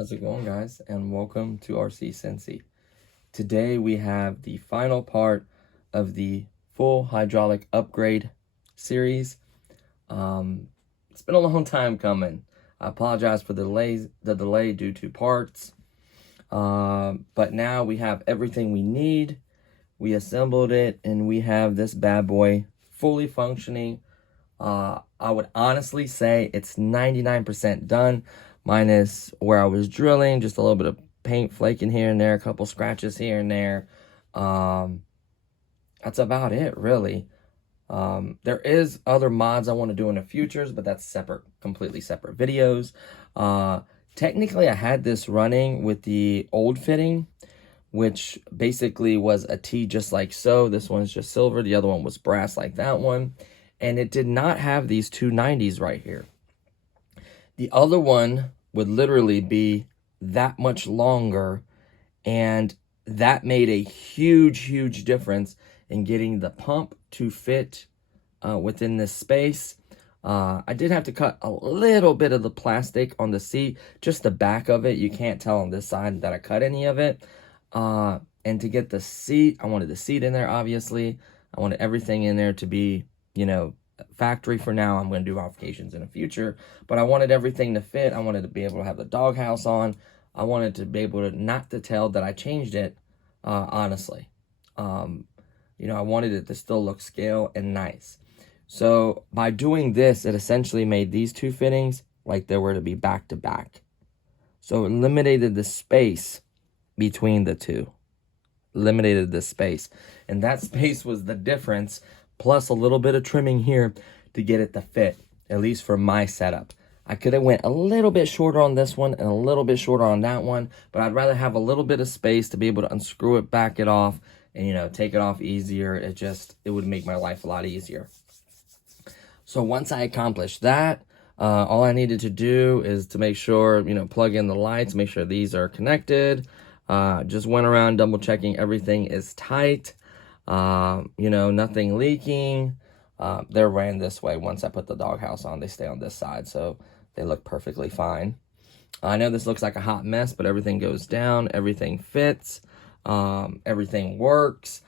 How's it going, guys, and welcome to RC Cincy. Today we have the final part of the full hydraulic upgrade series. It's been a long time coming. I apologize for the delay due to parts, but now we have everything we need. We assembled it and we have this bad boy fully functioning. I would honestly say it's 99% done, minus where I was drilling, just a little bit of paint flaking here and there, a couple scratches here and there. That's about it, really. There is other mods I want to do in the futures, but that's completely separate videos. Technically, I had this running with the old fitting, which basically was a T just like so. This one's just silver. The other one was brass like that one. And it did not have these 290s right here. The other one would literally be that much longer, and that made a huge difference in getting the pump to fit within this space. I did have to cut a little bit of the plastic on the seat, just the back of it. You can't tell on this side that I cut any of it. And to get the seat, I wanted the seat in there, obviously. I wanted everything in there to be, factory for now. I'm going to do modifications in the future, but I wanted everything to fit. I wanted to be able to have the doghouse on. I wanted to be able to not to tell that I changed it, honestly. I wanted it to still look scale and nice. So by doing this, it essentially made these two fittings like they were to be back to back. So it eliminated the space between the two. Eliminated the space. And that space was the difference, plus a little bit of trimming here to get it to fit, at least for my setup. I could have went a little bit shorter on this one and a little bit shorter on that one, but I'd rather have a little bit of space to be able to unscrew it, back it off, and, take it off easier. It would make my life a lot easier. So once I accomplished that, all I needed to do is to make sure, plug in the lights, make sure these are connected. Just went around double checking everything is tight. Nothing leaking. They're ran this way. Once I put the doghouse on, they stay on this side, so they look perfectly fine. I know this looks like a hot mess, but everything goes down, everything fits, everything works.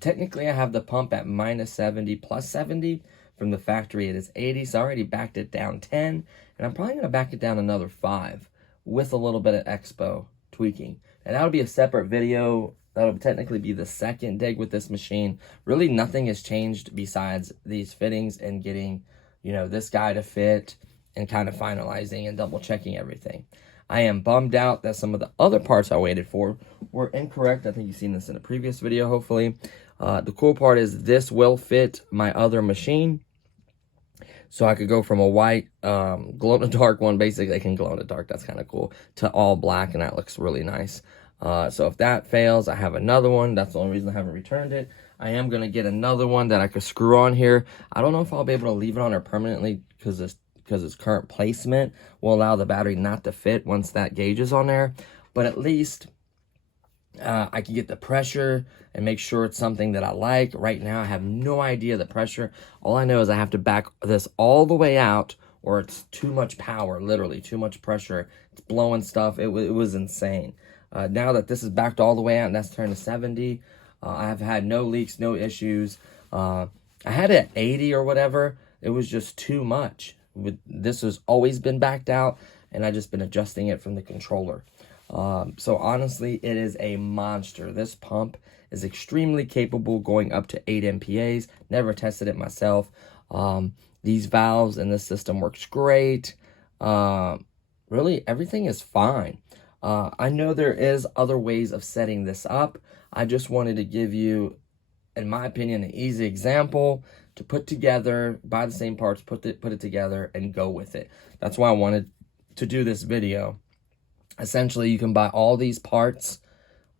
Technically, I have the pump at -70, +70. From the factory, it is 80, so I already backed it down 10, and I'm probably going to back it down another 5 with a little bit of expo tweaking. And that'll be a separate video. That'll technically be the second dig with this machine. Really, nothing has changed besides these fittings and getting, this guy to fit and kind of finalizing and double checking everything. I am bummed out that some of the other parts I waited for were incorrect. I think you've seen this in a previous video, hopefully. The cool part is this will fit my other machine. So I could go from a white glow-in-the-dark one, basically I can glow-in-the-dark, that's kind of cool, to all black, and that looks really nice. So if that fails, I have another one. That's the only reason I haven't returned it. I am going to get another one that I could screw on here. I don't know if I'll be able to leave it on there permanently because its current placement will allow the battery not to fit once that gauge is on there. But at least I can get the pressure and make sure it's something that I like. Right now, I have no idea the pressure. All I know is I have to back this all the way out or it's too much power, literally too much pressure. It's blowing stuff. It was insane. Now that this is backed all the way out and that's turned to 70, I have had no leaks, no issues. I had it at 80 or whatever. It was just too much. This has always been backed out, and I've just been adjusting it from the controller. So honestly, it is a monster. This pump is extremely capable, going up to 8 MPAs. Never tested it myself. These valves and this system works great. Really, everything is fine. I know there is other ways of setting this up. I just wanted to give you, in my opinion, an easy example to put together, buy the same parts, put it together, and go with it. That's why I wanted to do this video. Essentially, you can buy all these parts,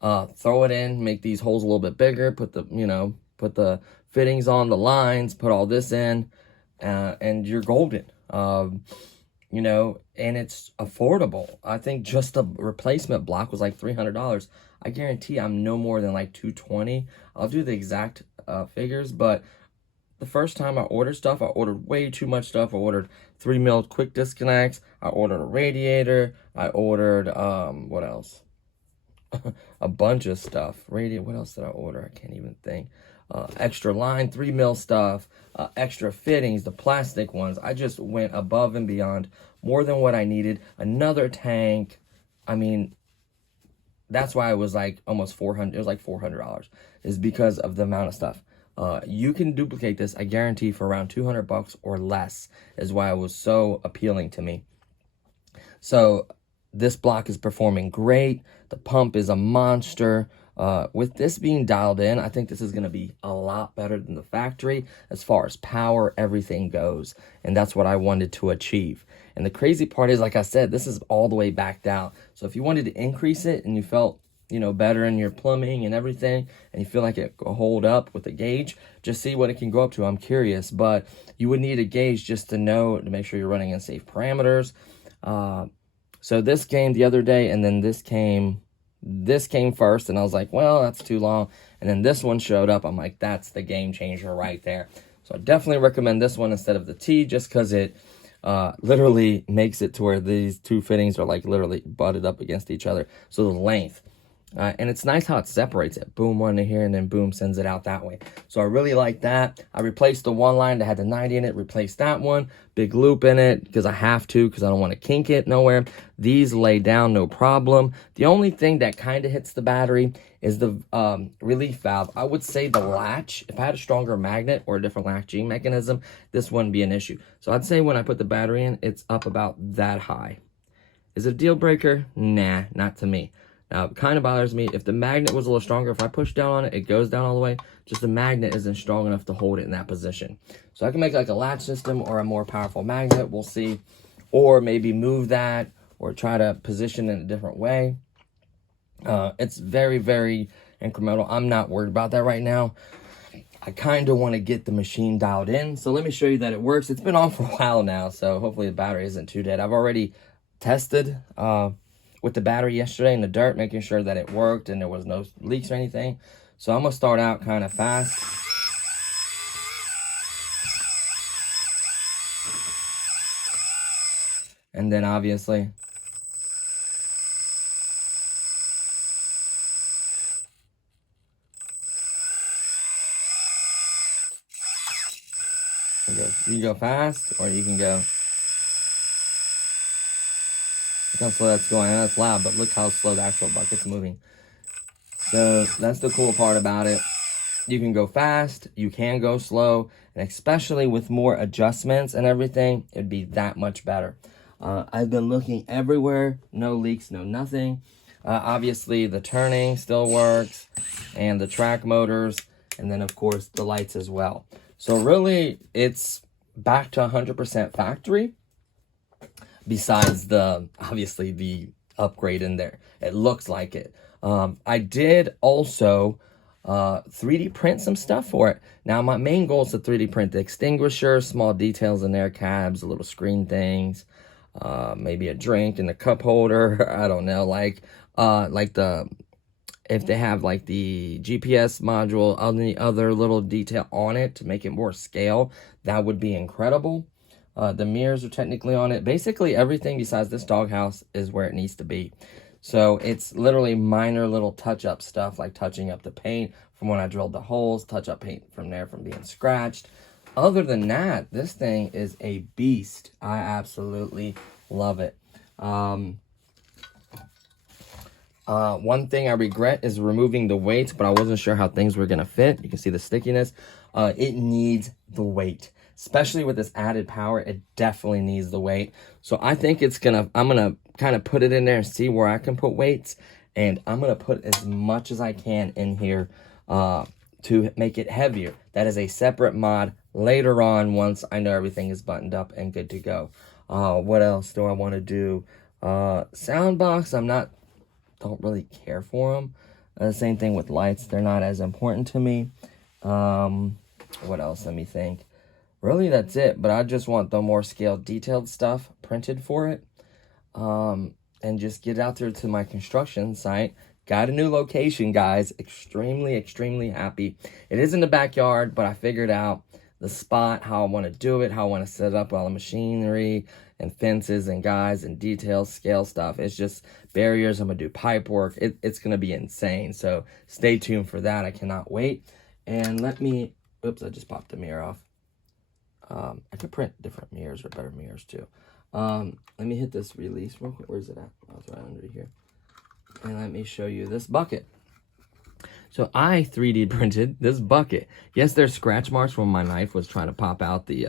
throw it in, make these holes a little bit bigger, put the fittings on, the lines, put all this in, and you're golden. And it's affordable. I think just the replacement block was like $300. I guarantee I'm no more than like $220. I'll do the exact figures, but the first time I ordered stuff, I ordered way too much stuff. I ordered 3mm quick disconnects. I ordered a radiator. I ordered, what else? A bunch of stuff. What else did I order? I can't even think. Extra line, 3mm stuff, extra fittings, the plastic ones. I just went above and beyond, more than what I needed. Another tank. I mean, that's why it was like almost $400. It was like $400, is because of the amount of stuff. You can duplicate this, I guarantee, for around $200 or less, is why it was so appealing to me. So this block is performing great. The pump is a monster. With this being dialed in, I think this is going to be a lot better than the factory as far as power, everything goes. And that's what I wanted to achieve. And the crazy part is, like I said, this is all the way backed out. So if you wanted to increase it and you felt, better in your plumbing and everything, and you feel like it will hold up with a gauge, just see what it can go up to. I'm curious, but you would need a gauge just to know, to make sure you're running in safe parameters. So this came the other day, and then this came first, and I was like, well, that's too long. And then this one showed up. I'm like, that's the game changer right there. So I definitely recommend this one instead of the T, just because it literally makes it to where these two fittings are like literally butted up against each other. So the length. And it's nice how it separates it. Boom, one to here, and then boom, sends it out that way. So I really like that. I replaced the one line that had the 90 in it, replaced that one. Big loop in it, because I have to, because I don't want to kink it nowhere. These lay down, no problem. The only thing that kind of hits the battery is the relief valve. I would say the latch, if I had a stronger magnet or a different latching mechanism, this wouldn't be an issue. So I'd say when I put the battery in, it's up about that high. Is it a deal breaker? Nah, not to me. Now, it kind of bothers me. If the magnet was a little stronger, if I push down on it, it goes down all the way. Just the magnet isn't strong enough to hold it in that position. So I can make like a latch system or a more powerful magnet. We'll see. Or maybe move that or try to position it in a different way. It's very, very incremental. I'm not worried about that right now. I kind of want to get the machine dialed in. So let me show you that it works. It's been on for a while now, so hopefully the battery isn't too dead. I've already tested with the battery yesterday in the dirt, making sure that it worked and there was no leaks or anything. So I'm gonna start out kind of fast. And then obviously, you can go fast, or you can go. Look how slow that's going. I know it's loud, but look how slow the actual bucket's moving. So that's the cool part about it. You can go fast, you can go slow, and especially with more adjustments and everything, it'd be that much better. I've been looking everywhere, no leaks, no nothing. Obviously, the turning still works, and the track motors, and then, of course, the lights as well. So really, it's back to 100% factory. Besides obviously the upgrade in there. It looks like it. I did also 3D print some stuff for it. Now, my main goal is to 3D print the extinguisher, small details in there, cabs, little screen things, maybe a drink in the cup holder. I don't know, if they have like the GPS module, any other little detail on it to make it more scale, that would be incredible. The mirrors are technically on it. Basically, everything besides this doghouse is where it needs to be. So it's literally minor little touch-up stuff, like touching up the paint from when I drilled the holes, touch up paint from there from being scratched. Other than that, this thing is a beast. I absolutely love it. One thing I regret is removing the weight, but I wasn't sure how things were going to fit. You can see the stickiness. It needs the weight. Especially with this added power, it definitely needs the weight. So I think I'm gonna kind of put it in there and see where I can put weights. And I'm going to put as much as I can in here to make it heavier. That is a separate mod later on once I know everything is buttoned up and good to go. What else do I want to do? Sound box, don't really care for them. Same thing with lights. They're not as important to me. What else? Let me think. Really, that's it. But I just want the more scaled, detailed stuff printed for it. And just get out there to my construction site. Got a new location, guys. Extremely, extremely happy. It is in the backyard, but I figured out the spot, how I want to do it, how I want to set up all the machinery and fences and guys and details, scale stuff. It's just barriers. I'm going to do pipe work. It's going to be insane. So stay tuned for that. I cannot wait. And let me, oops, I just popped the mirror off. I could print different mirrors or better mirrors too. Let me hit this release real quick. Where's it at? Oh, it's right under here. And let me show you this bucket. So I 3D printed this bucket. Yes, there's scratch marks when my knife was trying to pop out the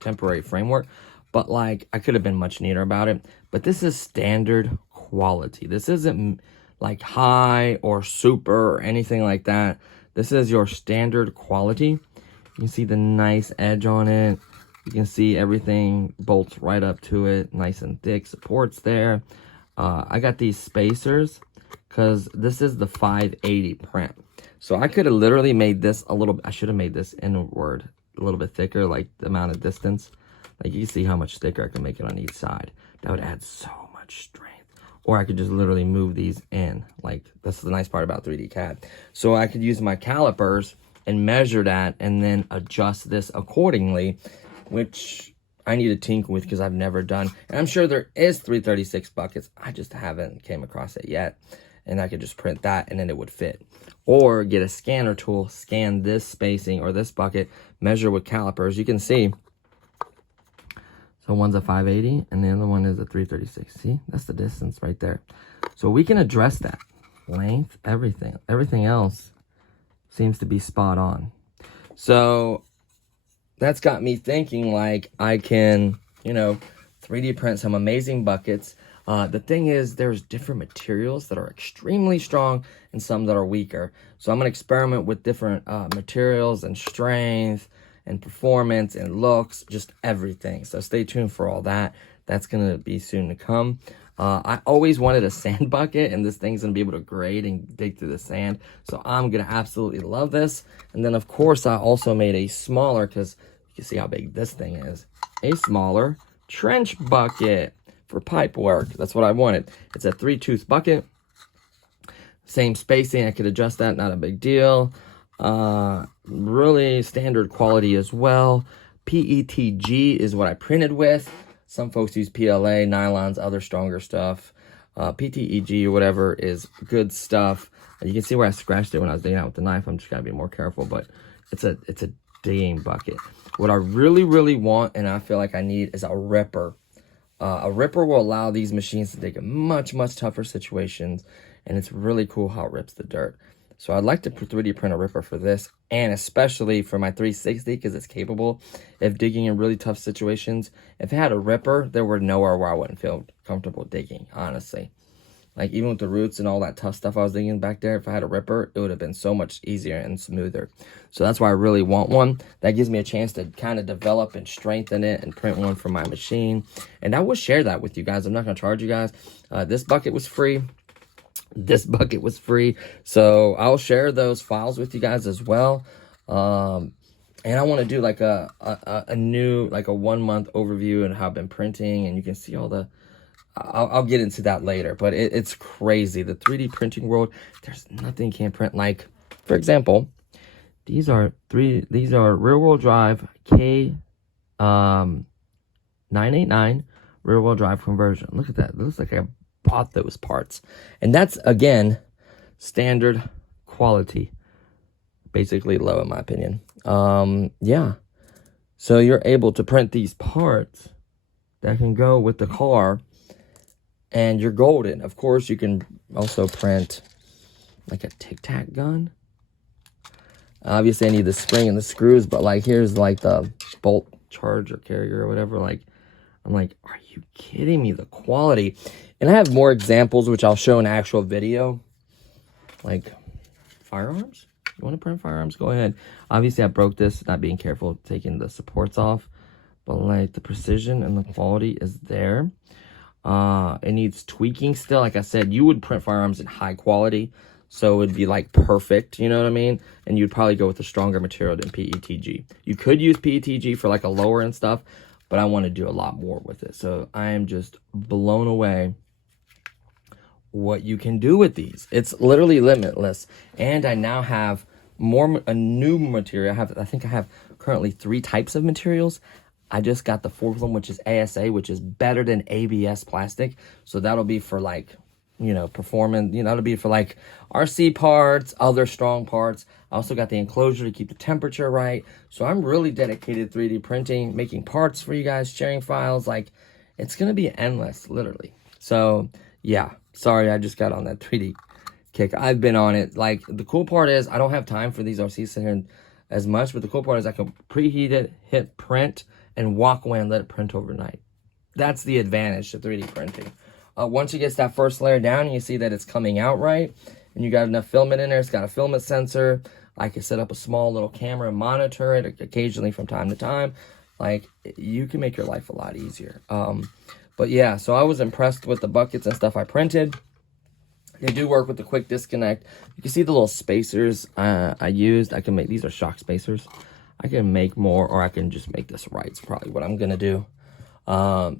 temporary framework, but like I could have been much neater about it. But this is standard quality. This isn't like high or super or anything like that. This is your standard quality. You can see the nice edge on it. You can see everything bolts right up to it, nice and thick, supports there. I got these spacers because this is the 580 print. So I could have literally made this a little, I should have made this inward a little bit thicker, like the amount of distance. Like you can see how much thicker I can make it on each side. That would add so much strength. Or I could just literally move these in. Like that's the nice part about 3D CAD. So I could use my calipers and measure that and then adjust this accordingly, which I need to tinker with because I've never done. And I'm sure there is 336 buckets. I just haven't came across it yet. And I could just print that and then it would fit. Or get a scanner tool, scan this spacing or this bucket, measure with calipers. You can see. So one's a 580 and the other one is a 336. See, that's the distance right there. So we can address that. Length, everything. Everything else seems to be spot on. So that's got me thinking like I can, 3D print some amazing buckets. The thing is, there's different materials that are extremely strong and some that are weaker. So I'm going to experiment with different materials and strength and performance and looks, just everything. So stay tuned for all that. That's going to be soon to come. I always wanted a sand bucket, and this thing's going to be able to grade and dig through the sand. So I'm going to absolutely love this. And then, of course, I also made a smaller, because you can see how big this thing is, a smaller trench bucket for pipe work. That's what I wanted. It's a 3-tooth bucket. Same spacing. I could adjust that. Not a big deal. Really standard quality as well. PETG is what I printed with. Some folks use PLA, nylons, other stronger stuff. PTEG or whatever is good stuff. You can see where I scratched it when I was digging out with the knife. I'm just gotta be more careful, but it's a digging bucket. What I really, really want, and I feel like I need, is a ripper. A ripper will allow these machines to dig in much, much tougher situations, and it's really cool how it rips the dirt. So I'd like to 3D print a ripper for this, and especially for my 360, because it's capable of digging in really tough situations. If it had a ripper, there were nowhere where I wouldn't feel comfortable digging, honestly. Like, even with the roots and all that tough stuff I was digging back there, if I had a ripper, it would have been so much easier and smoother. So that's why I really want one. That gives me a chance to kind of develop and strengthen it and print one for my machine. And I will share that with you guys. I'm not going to charge you guys. This bucket was free. This bucket was free. So I'll share those files with you guys as well. And I want to do like a new, like a 1-month overview and how I've been printing. And you can see all the... I'll get into that later, but it's crazy. The 3D printing world, there's nothing you can't print. Like, for example, these are rear-wheel drive K989 rear-wheel drive conversion. Look at that. It looks like I bought those parts. And that's, again, standard quality. Basically low, in my opinion. Yeah. So you're able to print these parts that can go with the car, and you're golden. Of course, you can also print like a tic-tac gun. Obviously, I need the spring and the screws, but like here's like the bolt charger carrier or whatever. Like I'm like, are you kidding me? The quality. And I have more examples, which I'll show in actual video. Like, firearms? You want to print firearms? Go ahead. Obviously, I broke this, not being careful, taking the supports off. But, like, the precision and the quality is there. It needs tweaking still. Like I said, you would print firearms in high quality. So it would be, like, perfect, you know what I mean? And you'd probably go with a stronger material than PETG. You could use PETG for, like, a lower and stuff. But I want to do a lot more with it. So I am just blown away what you can do with these. It's literally limitless. And I now have a new material. I think I have currently 3 types of materials. I just got the 4th one, which is ASA, which is better than ABS plastic. So that'll be for, like, you know, performance, you know, it'll be for, like, RC parts, other strong parts. I also got the enclosure to keep the temperature right. So I'm really dedicated to 3D printing, making parts for you guys, sharing files. Like, it's going to be endless, literally. So, yeah. Sorry, I just got on that 3D kick. I've been on it. Like, the cool part is I don't have time for these RCs here as much. But the cool part is I can preheat it, hit print, and walk away and let it print overnight. That's the advantage to 3D printing. Once it gets that first layer down, you see that it's coming out right. And you got enough filament in there. It's got a filament sensor. I can set up a small little camera and monitor it occasionally from time to time. Like, you can make your life a lot easier. But yeah, so I was impressed with the buckets and stuff I printed. They do work with the quick disconnect. You can see the little spacers I used. I can make, these are shock spacers. I can make more, or I can just make this right. It's probably what I'm going to do.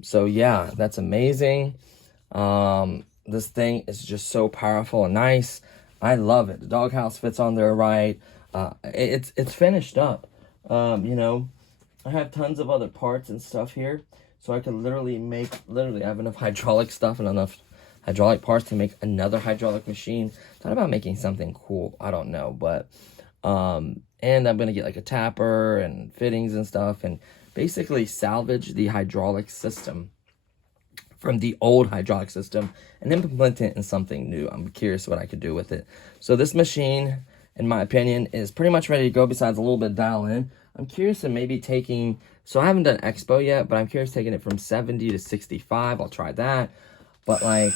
So yeah, that's amazing. This thing is just so powerful and nice. I love it. The doghouse fits on there right. It's finished up. You know, I have tons of other parts and stuff here. So I can literally I have enough hydraulic stuff and enough hydraulic parts to make another hydraulic machine. Thought about making something cool. I don't know, but, and I'm going to get like a tapper and fittings and stuff and basically salvage the hydraulic system from the old hydraulic system and implement it in something new. I'm curious what I could do with it. So this machine, in my opinion, is pretty much ready to go besides a little bit dial in. I'm curious of maybe taking, so I haven't done Expo yet, but I'm curious taking it from 70 to 65. I'll try that. But like,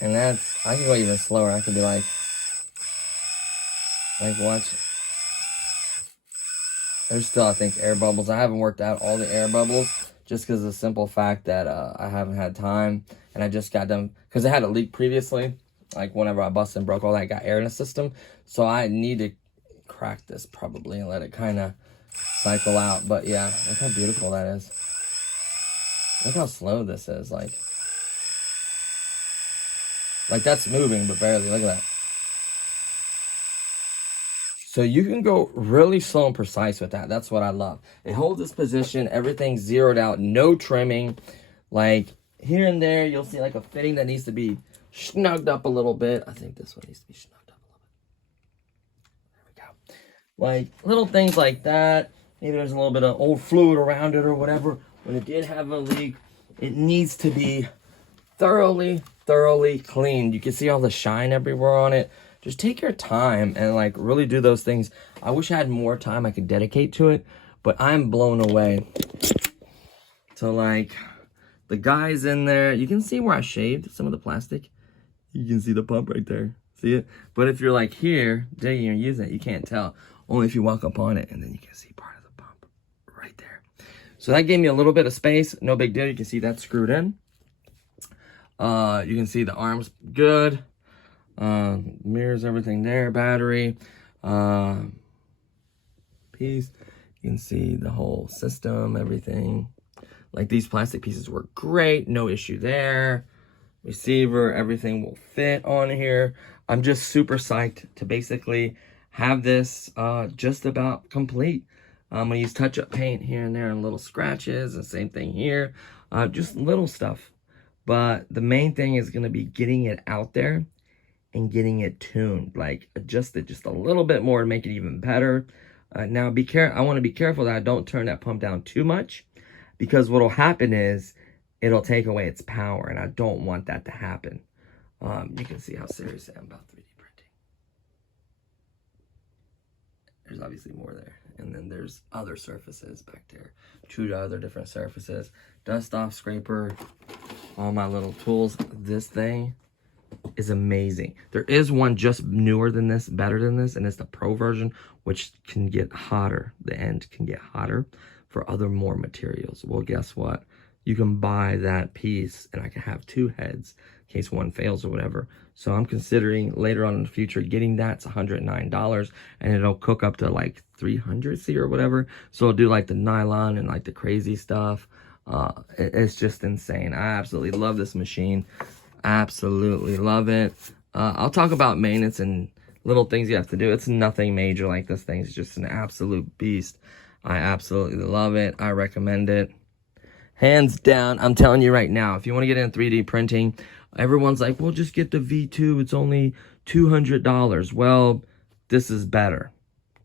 and that's, I can go even slower. I could be like watch. There's still, I think, air bubbles. I haven't worked out all the air bubbles just because of the simple fact that I haven't had time. And I just got them, because I had a leak previously. Like whenever I busted and broke all that, I got air in the system. So I need to crack this probably and let it kind of cycle out. But yeah, look how beautiful that is. Look how slow this is. Like that's moving, but barely. Look at that. So you can go really slow and precise with that. That's what I love. It holds its position. Everything's zeroed out. No trimming. Like here and there, you'll see like a fitting that needs to be snugged up a little bit. I think this one needs to be snugged up a little bit. There we go. Like little things like that. Maybe there's a little bit of old fluid around it or whatever. When it did have a leak, it needs to be thoroughly cleaned. You can see all the shine everywhere on it. Just take your time and like really do those things. I wish I had more time I could dedicate to it, but I'm blown away. So like the guys in there, you can see where I shaved some of the plastic. You can see the pump right there. See it? But if you're like here, digging or using it, you can't tell. Only if you walk up on it, and then you can see part of the pump right there. So that gave me a little bit of space. No big deal. You can see that's screwed in. You can see the arms good. Mirrors, everything there, battery, piece. You can see the whole system, everything. Like these plastic pieces work great, no issue there. Receiver, everything will fit on here. I'm just super psyched to basically have this just about complete. I'm gonna use touch-up paint here and there and little scratches, and same thing here. Just little stuff. But the main thing is gonna be getting it out there and getting it tuned, like adjust it just a little bit more to make it even better. Now I want to be careful that I don't turn that pump down too much. because what'll happen is it'll take away its power, and I don't want that to happen. You can see how serious I am about 3D printing. There's obviously more there. And then there's other surfaces back there. 2 other different surfaces. Dust off scraper. All my little tools. This thing is amazing. There is one just newer than this, better than this, and it's the Pro version, which can get hotter. The end can get hotter for other more materials. Well, guess what? You can buy that piece, and I can have 2 heads in case one fails or whatever. So I'm considering later on in the future getting that. It's $109, and it'll cook up to like 300 C or whatever. So it'll do like the nylon and like the crazy stuff. It's just insane. I absolutely love this machine. Absolutely love it. I'll talk about maintenance and little things you have to do. It's nothing major. Like, this thing's just an absolute beast. I absolutely love it. I recommend it. Hands down, I'm telling you right now, if you want to get in 3D printing, everyone's like, well, just get the V2. It's only $200. Well, this is better.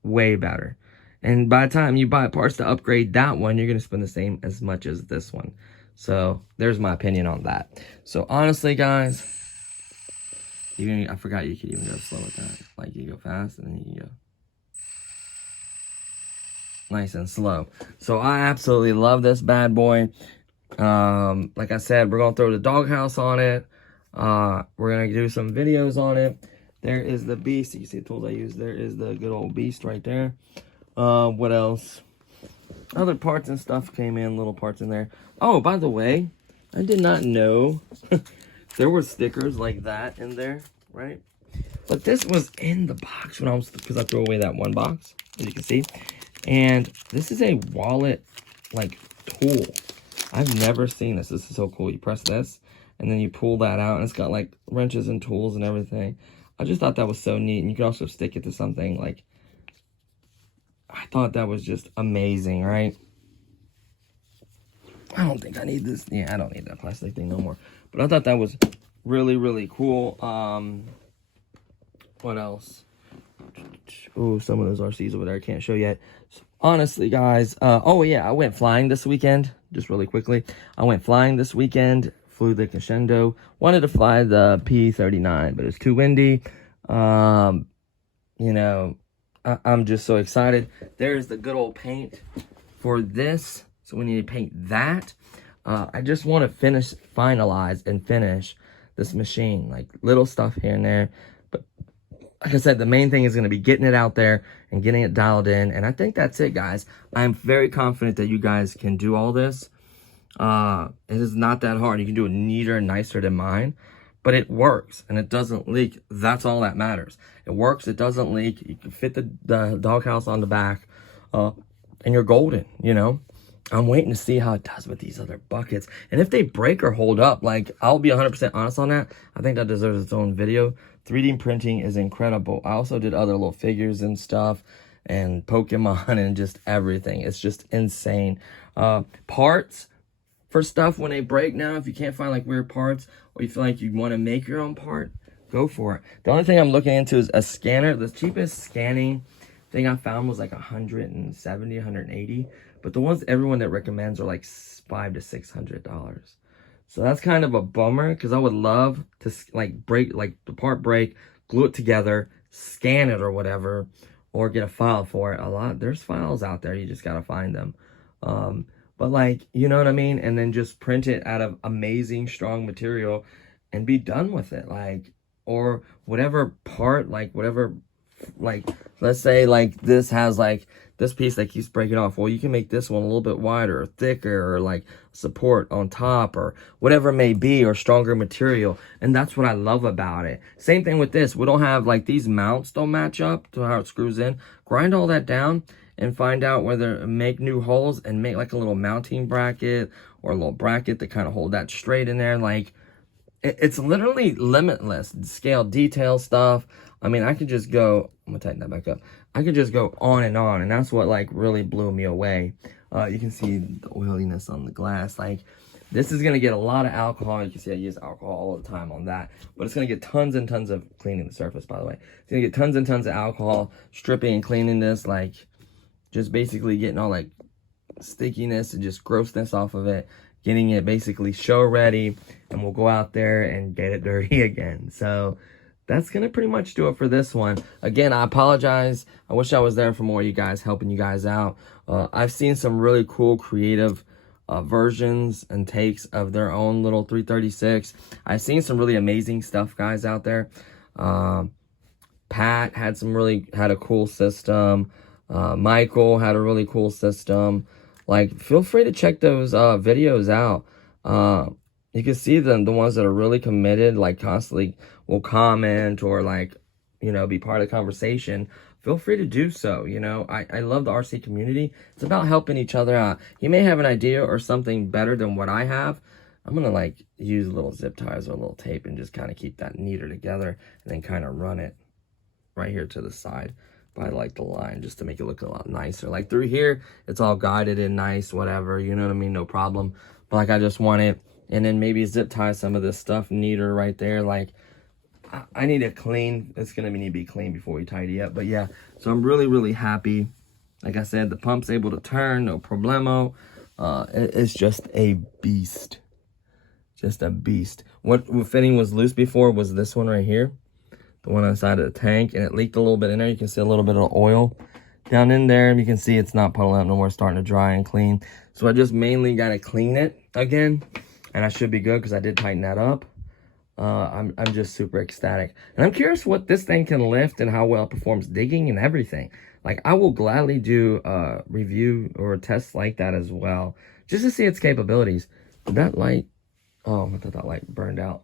Way better. And by the time you buy parts to upgrade that one, you're going to spend the same as much as this one. So there's my opinion on that. So honestly, guys, I forgot you could even go slow with that. Like, you go fast and then you can go nice and slow. So I absolutely love this bad boy. Like I said, we're going to throw the doghouse on it. We're going to do some videos on it. There is the beast. You see the tools I use. There is the good old beast right there. What else? Other parts and stuff came in, little parts in there. Oh, by the way, I did not know there were stickers like that in there, right? But this was in the box because I threw away that one box, as you can see. And this is a wallet, like, tool. I've never seen this. This is so cool. You press this, and then you pull that out, and it's got, like, wrenches and tools and everything. I just thought that was so neat. And you can also stick it to something, like, I thought that was just amazing, right? I don't think I need this. Yeah, I don't need that plastic thing no more. But I thought that was really, really cool. What else? Oh, some of those RCs over there I can't show yet. So, honestly, guys, oh yeah, I went flying this weekend. Just really quickly, I went flying this weekend. Flew the Crescendo. Wanted to fly the P-39, but it's too windy. You know, I'm just so excited. There's the good old paint for this. So we need to paint that. I just want to finalize and finish this machine. Like, little stuff here and there. But like I said, the main thing is going to be getting it out there and getting it dialed in. And I think that's it, guys. I'm very confident that you guys can do all this. It is not that hard. You can do it neater and nicer than mine. But it works, and it doesn't leak. That's all that matters. It works, it doesn't leak. You can fit the doghouse on the back, and you're golden, you know? I'm waiting to see how it does with these other buckets. And if they break or hold up, like, I'll be 100% honest on that. I think that deserves its own video. 3D printing is incredible. I also did other little figures and stuff, and Pokemon, and just everything. It's just insane. Parts for stuff when they break now, if you can't find, like, weird parts, or you feel like you want to make your own part, go for it. The only thing I'm looking into is a scanner. The cheapest scanning thing I found was like 170, 180. But the ones everyone that recommends are like $500 to $600. So that's kind of a bummer, because I would love to, like, break, like, the part break, glue it together, scan it or whatever, or get a file for it. There's files out there. You just got to find them. But, like, you know what I mean? And then just print it out of amazing, strong material and be done with it. Like, or whatever part, like, whatever, like, let's say, like, this has, like, this piece that keeps breaking off. Well, you can make this one a little bit wider or thicker, or, like, support on top, or whatever it may be, or stronger material. And that's what I love about it. Same thing with this. We don't have, like, these mounts don't match up to how it screws in. Grind all that down and find out whether make new holes and make, like, a little mounting bracket or a little bracket to kind of hold that straight in there. Like, it's literally limitless. Scale detail stuff. I mean, I could just go, I'm gonna tighten that back up. I could just go on, and that's what, like, really blew me away. You can see the oiliness on the glass. Like, this is gonna get a lot of alcohol. You can see I use alcohol all the time on that, but it's gonna get tons and tons of cleaning the surface, by the way. It's gonna get tons and tons of alcohol, stripping and cleaning this, like, just basically getting all, like, stickiness and just grossness off of it, getting it basically show ready, and we'll go out there and get it dirty again. So that's gonna pretty much do it for this one. Again, I apologize. I wish I was there for more of you guys, helping you guys out. I've seen some really cool creative versions and takes of their own little 336. I've seen some really amazing stuff, guys, out there. Pat had a cool system. Michael had a really cool system. Like, feel free to check those videos out. You can see them, the ones that are really committed, like constantly will comment or like, you know, be part of the conversation. Feel free to do so. You know, I love the RC community. It's about helping each other out. You may have an idea or something better than what I have. I'm gonna like use little zip ties or a little tape and just kind of keep that neater together, and then kind of run it right here to the side by like the line, just to make it look a lot nicer. Like through here, it's all guided and nice, whatever, you know what I mean, no problem. But like, I just want it, and then maybe zip tie some of this stuff neater right there. Like, I need it clean. It's gonna need to be clean before we tidy up. But yeah, so I'm really happy. Like I said, the pump's able to turn, no problemo. It's just a beast. Just a beast. What fitting was loose before was this one right here, the one on the side of the tank, and it leaked a little bit in there. You can see a little bit of oil down in there, and you can see it's not puddling up no more, it's starting to dry and clean. So I just mainly got to clean it again, and I should be good because I did tighten that up. I'm just super ecstatic, and I'm curious what this thing can lift and how well it performs digging and everything. Like, I will gladly do a review or a test like that as well, just to see its capabilities. Did that light, oh, I thought that light burned out.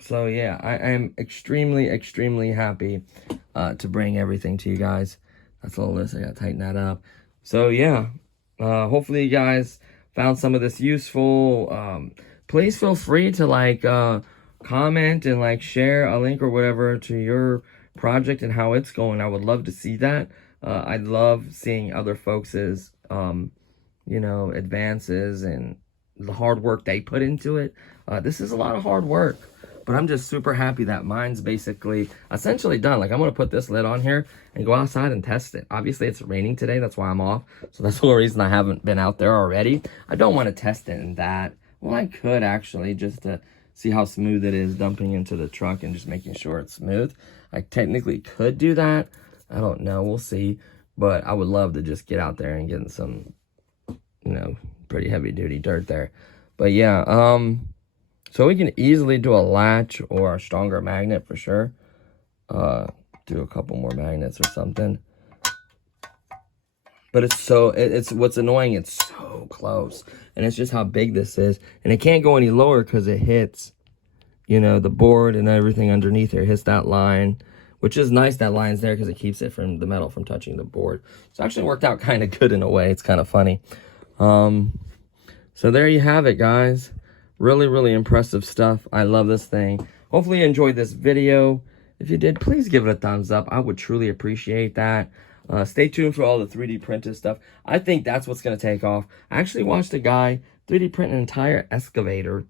So yeah, I am extremely happy to bring everything to you guys. That's a little list. I gotta tighten that up. So yeah, hopefully you guys found some of this useful. Please feel free to like comment and like share a link or whatever to your project and how it's going. I would love to see that. I'd love seeing other folks's you know, advances and the hard work they put into it. This is a lot of hard work, but I'm just super happy that mine's basically essentially done. Like, I'm gonna put this lid on here and go outside and test it. Obviously it's raining today, that's why I'm off, so that's the only reason I haven't been out there already. I don't want to test it in that. Well, I could actually, just to see how smooth it is dumping into the truck and just making sure it's smooth. I technically could do that. I don't know, we'll see. But I would love to just get out there and get some, you know, pretty heavy duty dirt there. But yeah, so we can easily do a latch or a stronger magnet for sure. Do a couple more magnets or something. But it's what's annoying, it's so close. And it's just how big this is. And it can't go any lower because it hits, you know, the board and everything underneath here. It hits that line, which is nice that line's there because it keeps it from the metal from touching the board. So it actually worked out kind of good in a way. It's kind of funny. So there you have it, guys. Really impressive stuff. I love this thing. Hopefully you enjoyed this video. If you did, please give it a thumbs up. I would truly appreciate that. Stay tuned for all the 3D printed stuff. I think that's what's going to take off. I actually watched a guy 3D print an entire excavator.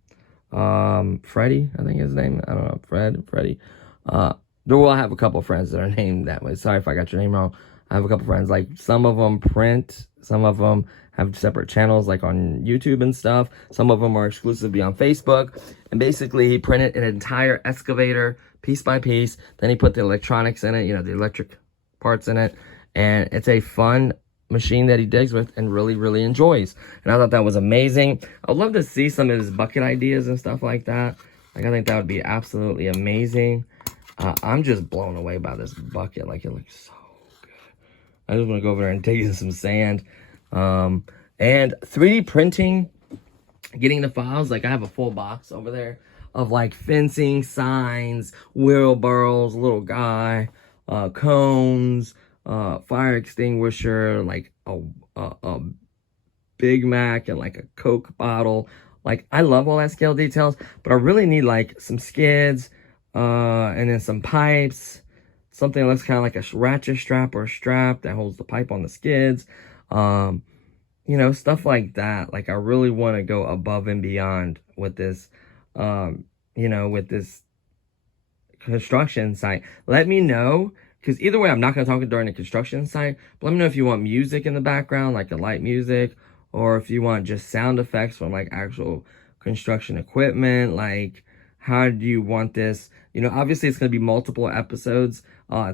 Freddie, I think his name. I don't know. Freddie. Well, I have a couple friends that are named that way. Sorry if I got your name wrong. I have a couple friends. Like, some of them print. Some of them have separate channels, like on YouTube and stuff. Some of them are exclusively on Facebook. And basically, he printed an entire excavator, piece by piece. Then he put the electronics in it, you know, the electric parts in it. And it's a fun machine that he digs with and really enjoys. And I thought that was amazing. I'd love to see some of his bucket ideas and stuff like that. Like, I think that would be absolutely amazing. I'm just blown away by this bucket. Like, it looks so good. I just want to go over there and dig in some sand. And 3D printing, getting the files, like I have a full box over there of like fencing, signs, wheelbarrows, little guy, cones, fire extinguisher, like a Big Mac and like a Coke bottle. Like, I love all that scale details, but I really need like some skids, and then some pipes, something that looks kind of like a ratchet strap or a strap that holds the pipe on the skids. You know, stuff like that. Like, I really want to go above and beyond with this, you know, with this construction site. Let me know because either way, I'm not going to talk during the construction site. But let me know if you want music in the background, like the light music, or if you want just sound effects from like actual construction equipment. Like, how do you want this? You know, obviously it's going to be multiple episodes.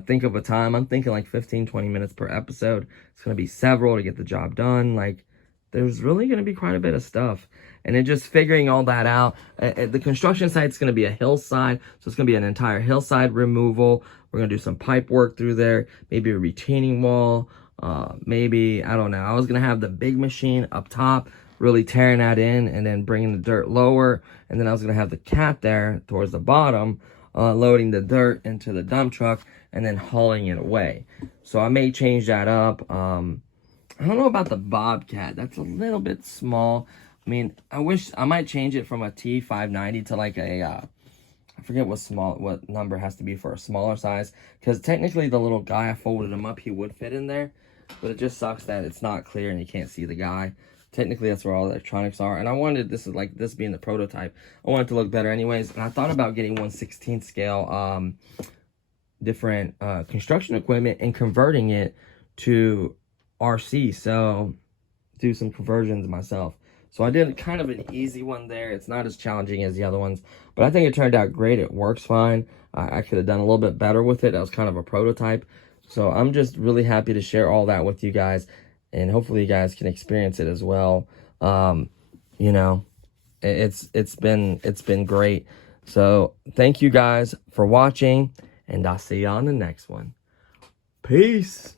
Think of a time. I'm thinking like 15-20 minutes per episode. It's going to be several to get the job done. Like, there's really going to be quite a bit of stuff. And then just figuring all that out. The construction site's going to be a hillside. So it's going to be an entire hillside removal. We're going to do some pipe work through there. Maybe a retaining wall. Maybe, I don't know. I was going to have the big machine up top, really tearing that in and then bringing the dirt lower. And then I was going to have the cat there towards the bottom, loading the dirt into the dump truck and then hauling it away. So I may change that up. I don't know about the Bobcat. That's a little bit small. I mean, I wish I might change it from a T590 to like a, I forget what number has to be for a smaller size. Because technically the little guy, I folded him up, he would fit in there. But it just sucks that it's not clear and you can't see the guy. Technically, that's where all the electronics are. And I wanted, this being the prototype, I wanted it to look better anyways. And I thought about getting 1/16 scale different construction equipment and converting it to RC. So do some conversions myself. So I did kind of an easy one there. It's not as challenging as the other ones, but I think it turned out great. It works fine. I could have done a little bit better with it. That was kind of a prototype. So I'm just really happy to share all that with you guys, and hopefully you guys can experience it as well. You know, it's been great. So thank you guys for watching, and I'll see you on the next one. Peace.